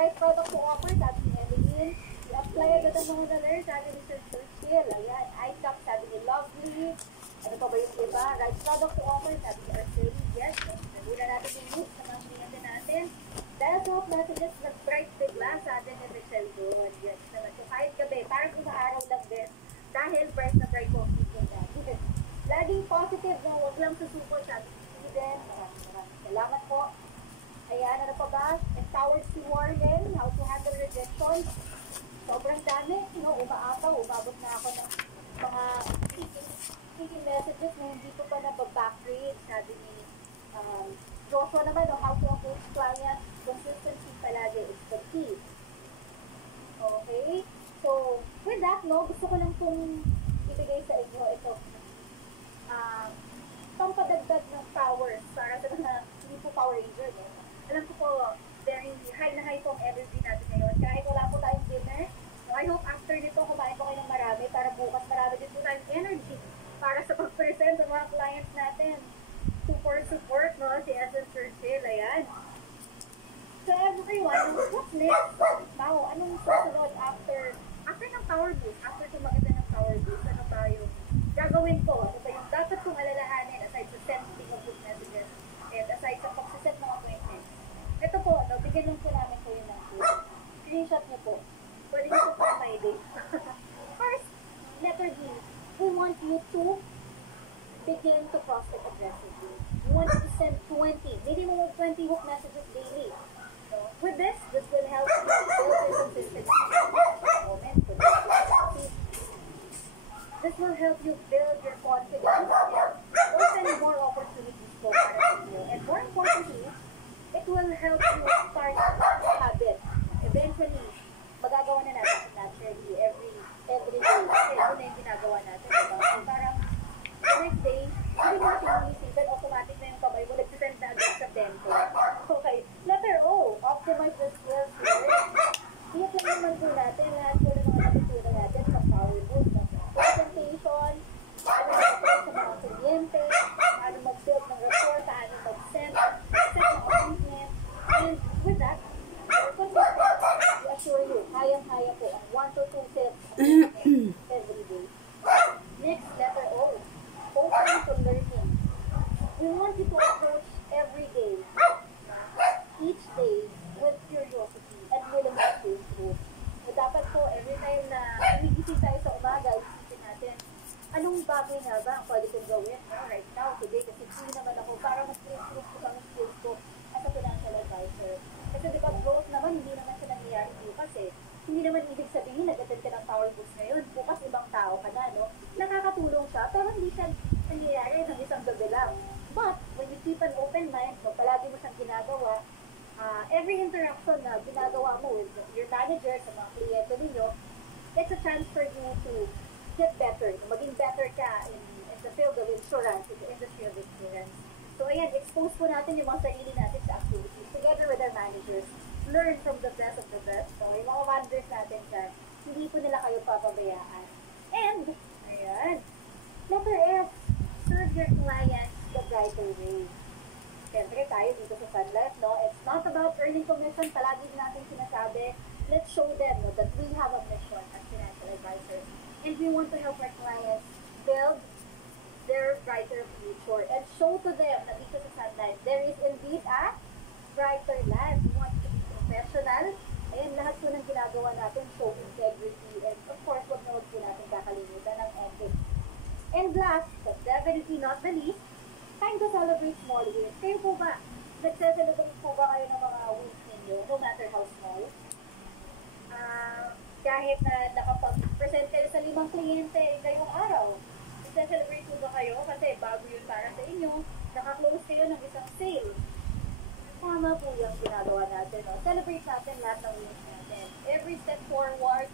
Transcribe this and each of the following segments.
right product to offer, sabi ni Evelyn. I-apply agad ang mga alert, sabi ni Sir Churchill. Ayan, iTop, sabi ni Lovely. Ano pa ba yung iba? Right product to offer, sabi ni Arceli. Yes, naguna natin yung news sa mga kliyente natin. Dahil sa messages, nag-bright bigla sa atin ni Michelle doon. Yes naman. So kahit gabi, parang umaaraw lang din. Dahil bright na bright po people natin. Laging positive, no? Huwag lang susuko, sabi ni Steven. Maraming salamat po. Ayan, ano pa ba? Empowered si Warden, how to handle rejection. Sobrang dami, no? Umabot na ako ng mga speaking messages na hindi ko pa nababackgrade. Sabi ni Joshua naman, no? How to approach clients. Consistency palagi is the key. Okay? So, with that, no, gusto ko lang itong ibigay sa inyo ito. Pampadagdag ng powers para sa mga hindi po Power Ranger, no? Alam ko po, very high na high po ang energy natin ngayon. Kahit wala po tayong dinner, so I hope after nito kumain po kayo ng marami para bukas marami din po tayong energy para sa pag-present ng mga clients natin. Support, no? Si Essence Churchill, ayan. So everyone, what's next? Now, anong susunod after ng Power Boost? After tumakita ng Power Boost, ano ba yung gagawin ko? Ano ba yung dapat kong alalahanin aside sa sending of good messages and aside sa pagsiset ng appointments? Ito po, no, bigyan lang po namin po yun ng food. Screenshot niyo po. Pwede niyo po pa my day. First, letter D. We want you to begin to prospect aggressively. We want you to send 20, minimum of 20 hook messages daily. So, with this will help you build your consistency. This will help you build your confidence and open more opportunities for you. And more importantly, it will help you start a habit. Eventually, magagawa na natin naturally every day. Kasi ito na yung ginagawa natin. Diba? So parang every day, hindi mo natin inisipin, automatic na yung kamay mo, nag-send na agad sa tempo. Okay. Letter O, optimize the skills. Iyak lang naman po natin, lahat po ng mga natutunan natin sa Power Boost. Presentation, ano mag-send sa mga kliyente, ano mag-build ng report, ano mag-send, set ng appointment. And with that, I assure you, kayang-kaya po ang 1 to 2 tips every day. Next, letter O, open to learning. We want you to approach every day, each day, with curiosity and willingness to improve. So dapat po, every time na nagigising tayo sa umaga, isipin natin, anong bagay nga ba ang pwede kong gawin right now, today, kasi hindi naman ako para mas-improve ko ang skills ko as a financial advisor. Kasi diba, growth naman, hindi naman siya nangyayari bukas eh. Hindi naman ibig sabihin, nag-attend ka ng Power Boost ngayon, bukas ibang tao ka na, no? Nakakatulong siya, pero hindi siya nangyayari ng isang gabi lang. But, when you keep an open mind, so palagi mo siyang ginagawa, every interaction na ginagawa mo with your manager, sa mga kliyente ninyo, it's a chance for you to get better, maging better ka in the field of insurance, in the industry of insurance. So ayan, expose po natin yung mga sarili natin sa activities together with our managers. Learn from the best of the best. So yung mga managers natin dyan, hindi po nila kayo papabayaan. And, ayan, letter F, serve your clients the brighter way. Siyempre tayo dito sa Sun Life, no? It's not about earning commission. Palagi natin sinasabi, let's show them, no, that we have a mission as financial advisors. And we want to help our clients build their brighter future and show to them that dito sa Sun Life, there is indeed a brighter life. We want to be professional. Ayan, lahat po ng ginagawa natin, show integrity. And of course, wag na wag po natin kakalimutan ng ethics. And last, but definitely not the least, time to celebrate small wins. Kayo po ba? Nagse-celebrate po ba kayo ng mga wins ninyo, no matter how small? Kahit na nakapag-present kayo sa 5 kliyente ngayong araw, nagse-celebrate po ba kayo? Kasi bago yun para sa inyo, nakaklose kayo ng isang sale. Tama po yung ginagawa natin. No? Celebrate natin lahat ng wins natin. Every step forward,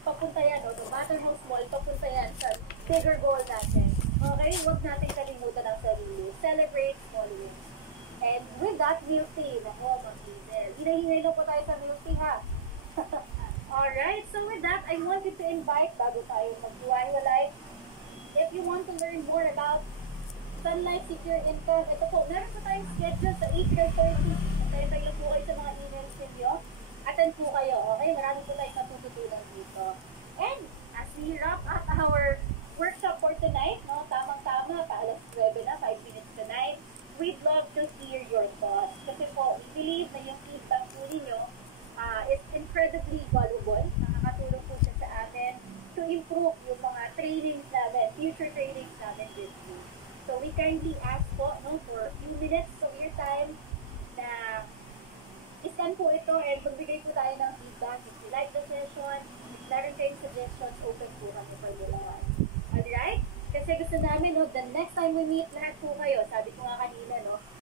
papunta yan, no matter how small, papunta yan sa bigger goal natin. Okay? Huwag natin kalimutan ang sarili. Celebrate small wins. And with that, milk tea. Naku, mag-diesel. Hinahinay lang po tayo sa milk tea, ha? Alright, so with that, I want you to invite, bago tayo mag-hiwalay, if you want to learn more about Sun Life Secure Income, ito po, meron po tayong schedule sa 8:30. Tayo po kayo sa mga emails ninyo. attend po kayo, okay? Marami po tayong natututunan dito. And as we wrap up our workshop for tonight, no, tamang-tama, paalas 9 na, 5 minutes to 9, we'd love to hear your thoughts. Kasi po, we believe na yung feedback po ninyo is incredibly valuable. Nakakatulong po siya sa atin to improve yung mga trainings namin, future trainings namin this week. So we kindly ask po, no, for a few minutes of your time na isend po ito and magbigay po tayo ng feedback. If you like the session, if meron kayong suggestions, open po kami for your one. Alright? Kasi gusto namin, no, the next time we meet, lahat po kayo, sabi ko nga kanina, no,